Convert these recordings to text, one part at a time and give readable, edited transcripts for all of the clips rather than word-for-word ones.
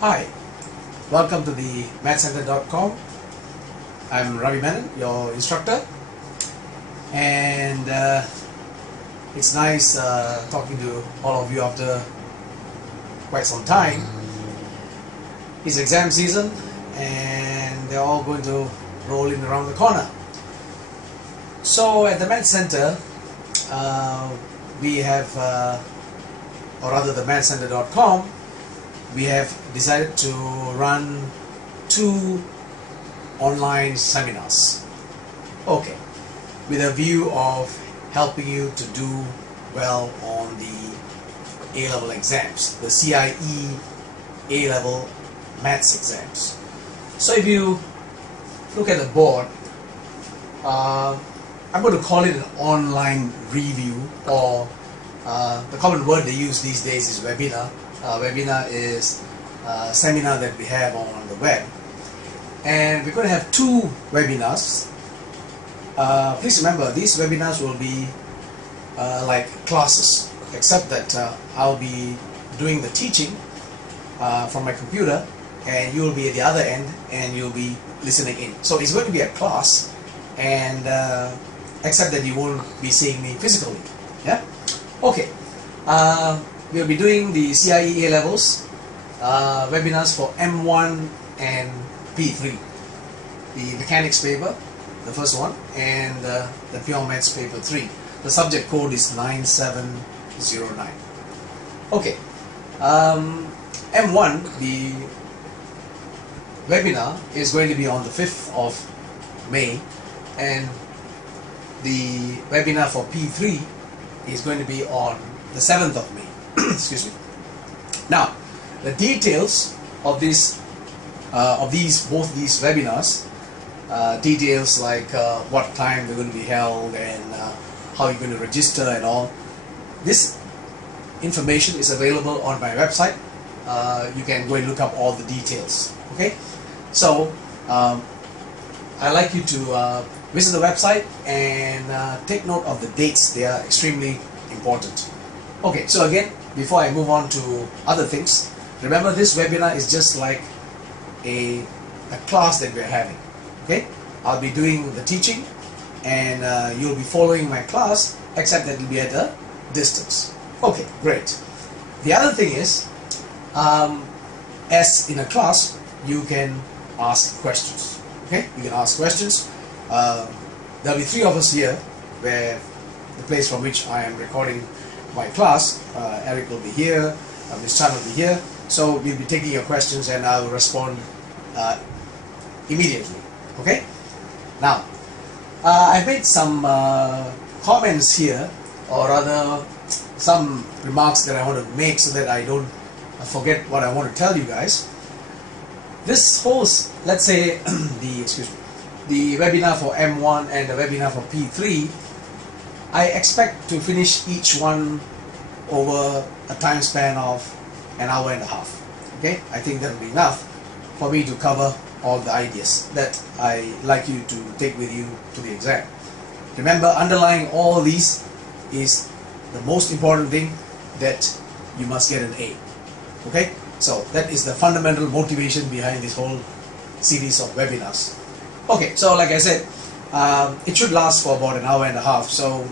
Hi, welcome to the mathcenter.com. I'm Ravi Menon, your instructor, and it's nice talking to all of you after quite some time. It's exam season and they're all going to roll in around the corner. So at the Math Center, we have, or rather the mathcenter.com, we have decided to run 2 online seminars, with a view of helping you to do well on the A-level exams, the CIE A-level maths exams. So if you look at the board, I'm going to call it an online review, or the common word they use these days is webinar. Webinar is a seminar that we have on the web, and we're going to have 2 webinars. Please remember, these webinars will be like classes, except that I'll be doing the teaching from my computer, and you'll be at the other end and you'll be listening in. So it's going to be a class, and except that you won't be seeing me physically. Yeah. Okay. We'll be doing the CIE A-levels webinars for M1 and P3. The mechanics paper, the first one, and the pure maths paper 3. The subject code is 9709. Okay. M1, the webinar is going to be on the 5th of May, and the webinar for P3 is going to be on the 7th of May. Excuse me. Now, the details of this, both these webinars, details like what time they're going to be held and how you're going to register and all. This information is available on my website. You can go and look up all the details. Okay. So I'd like you to visit the website and take note of the dates. They are extremely important. Okay, so again, before I move on to other things, remember this webinar is just like a class that we're having. Okay, I'll be doing the teaching and you'll be following my class, except that it'll be at a distance. Okay, great. The other thing is, as in a class, you can ask questions. Okay, you can ask questions. There'll be 3 of us here, where the place from which I am recording my class. Eric will be here, Ms. Chan will be here, so we'll be taking your questions and I'll respond immediately. Okay? Now, I've made some comments here, or rather some remarks that I want to make so that I don't forget what I want to tell you guys. This whole, let's say, the webinar for M1 and the webinar for P3, I expect to finish each one over a time span of an hour and a half. Okay, I think that will be enough for me to cover all the ideas that I like you to take with you to the exam. Remember, underlying all these is the most important thing, that you must get an A. Okay, so that is the fundamental motivation behind this whole series of webinars. Okay, so like I said, it should last for about an hour and a half, so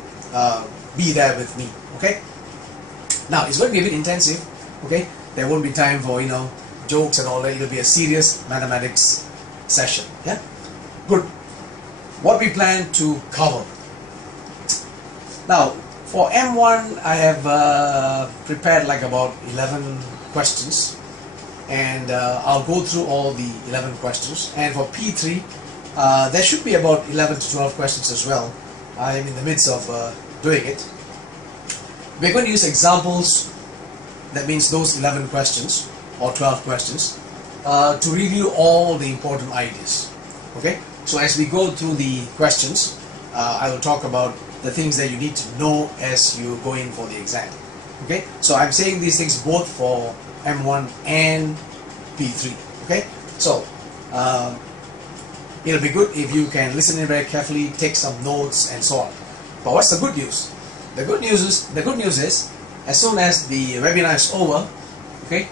be there with me. Okay, now it's going to be a bit intensive. Okay, there won't be time for jokes and all that. It'll be a serious mathematics session. Yeah, good. What we plan to cover now for M1, I have prepared like about 11 questions, and I'll go through all the 11 questions. And for P3, there should be about 11 to 12 questions as well. I am in the midst of doing it. We're going to use examples, that means those 11 questions or 12 questions, to review all the important ideas. Okay, so as we go through the questions, I will talk about the things that you need to know as you go in for the exam. Okay, so I'm saying these things both for M1 and P3. Okay, so it'll be good if you can listen in very carefully, take some notes and so on. But what's the good news? The good news is as soon as the webinar is over, okay,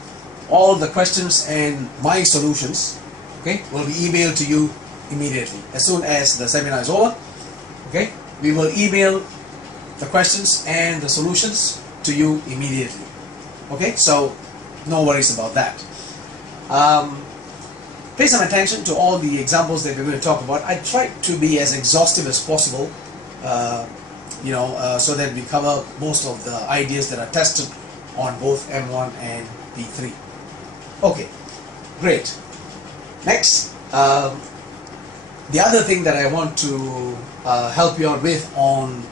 all the questions and my solutions, okay, will be emailed to you immediately as soon as the seminar is over. Okay, we will email the questions and the solutions to you immediately. Okay, so no worries about that. Pay some attention to all the examples that we're going to talk about. I tried to be as exhaustive as possible, so that we cover most of the ideas that are tested on both M1 and P3. Okay, great. Next, the other thing that I want to help you out with on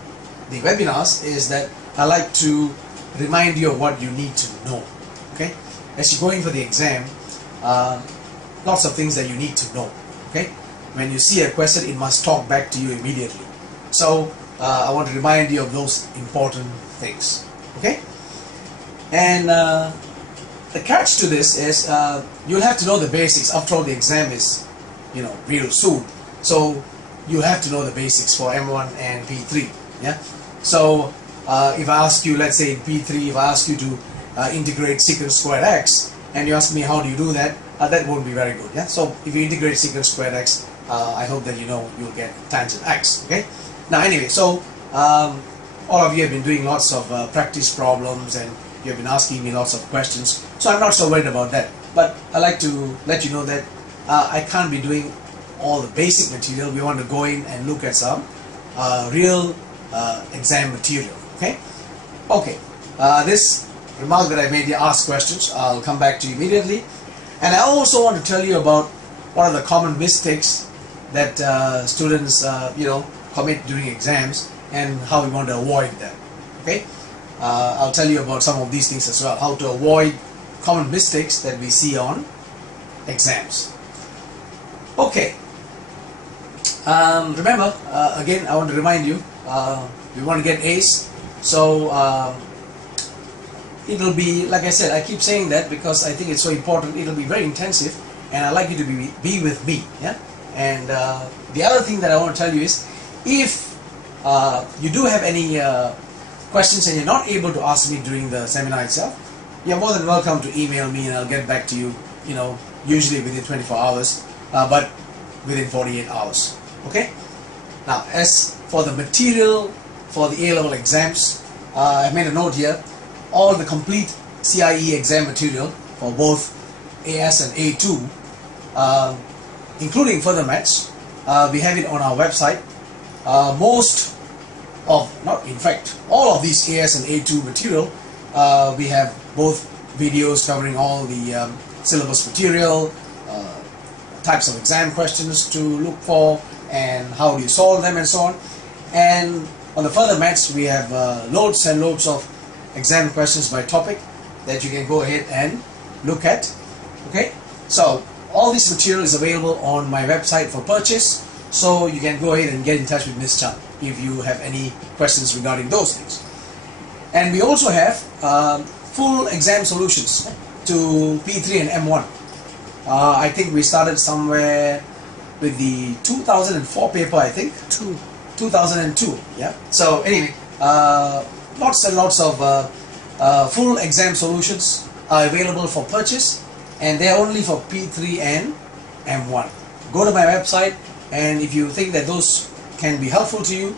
the webinars is that I like to remind you of what you need to know. Okay, as you're going for the exam, lots of things that you need to know. Okay, when you see a question, it must talk back to you immediately. So I want to remind you of those important things. Okay, and the catch to this is you'll have to know the basics. After all, the exam is real soon, so you have to know the basics for M1 and P3. Yeah, so if I ask you, let's say in P3, if I ask you to integrate secant squared x, and you ask me how do you do that, that won't be very good. Yeah, so if you integrate secant squared x, I hope that you'll get tangent x. Okay, now anyway, so all of you have been doing lots of practice problems, and you have been asking me lots of questions, so I'm not so worried about that. But I like to let you know that I can't be doing all the basic material. We want to go in and look at some real exam material. Okay, this remark that I made here, ask questions, I'll come back to you immediately. And I also want to tell you about what are the common mistakes that students commit during exams, and how we want to avoid them. Okay, I'll tell you about some of these things as well, how to avoid common mistakes that we see on exams. Okay, remember, again, I want to remind you, we want to get A's, so it'll be, like I said, I keep saying that because I think it's so important. It'll be very intensive, and I'd like you to be with me. Yeah, and the other thing that I want to tell you is, if you do have any questions and you're not able to ask me during the seminar itself, you're more than welcome to email me, and I'll get back to you, usually within 24 hours, but within 48 hours. Okay? Now, as for the material for the A-level exams, I made a note here. All the complete CIE exam material for both AS and A2, including further maths, we have it on our website. All of these AS and A2 material, we have both videos covering all the syllabus material, types of exam questions to look for, and how do you solve them, and so on. And on the further maths, we have loads and loads of exam questions by topic that you can go ahead and look at. Okay, so all this material is available on my website for purchase, so you can go ahead and get in touch with Ms. Chan if you have any questions regarding those things. And we also have full exam solutions to P3 and M1. I think we started somewhere with the 2004 paper, I think. 2002, yeah. So anyway, lots and lots of full exam solutions are available for purchase, and they're only for P3 and M1. Go to my website, and if you think that those can be helpful to you,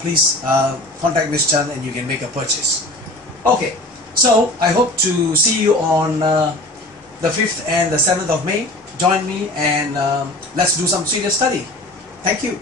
please contact Ms. Chan and you can make a purchase. Okay, so I hope to see you on the 5th and the 7th of May. Join me, and let's do some serious study. Thank you.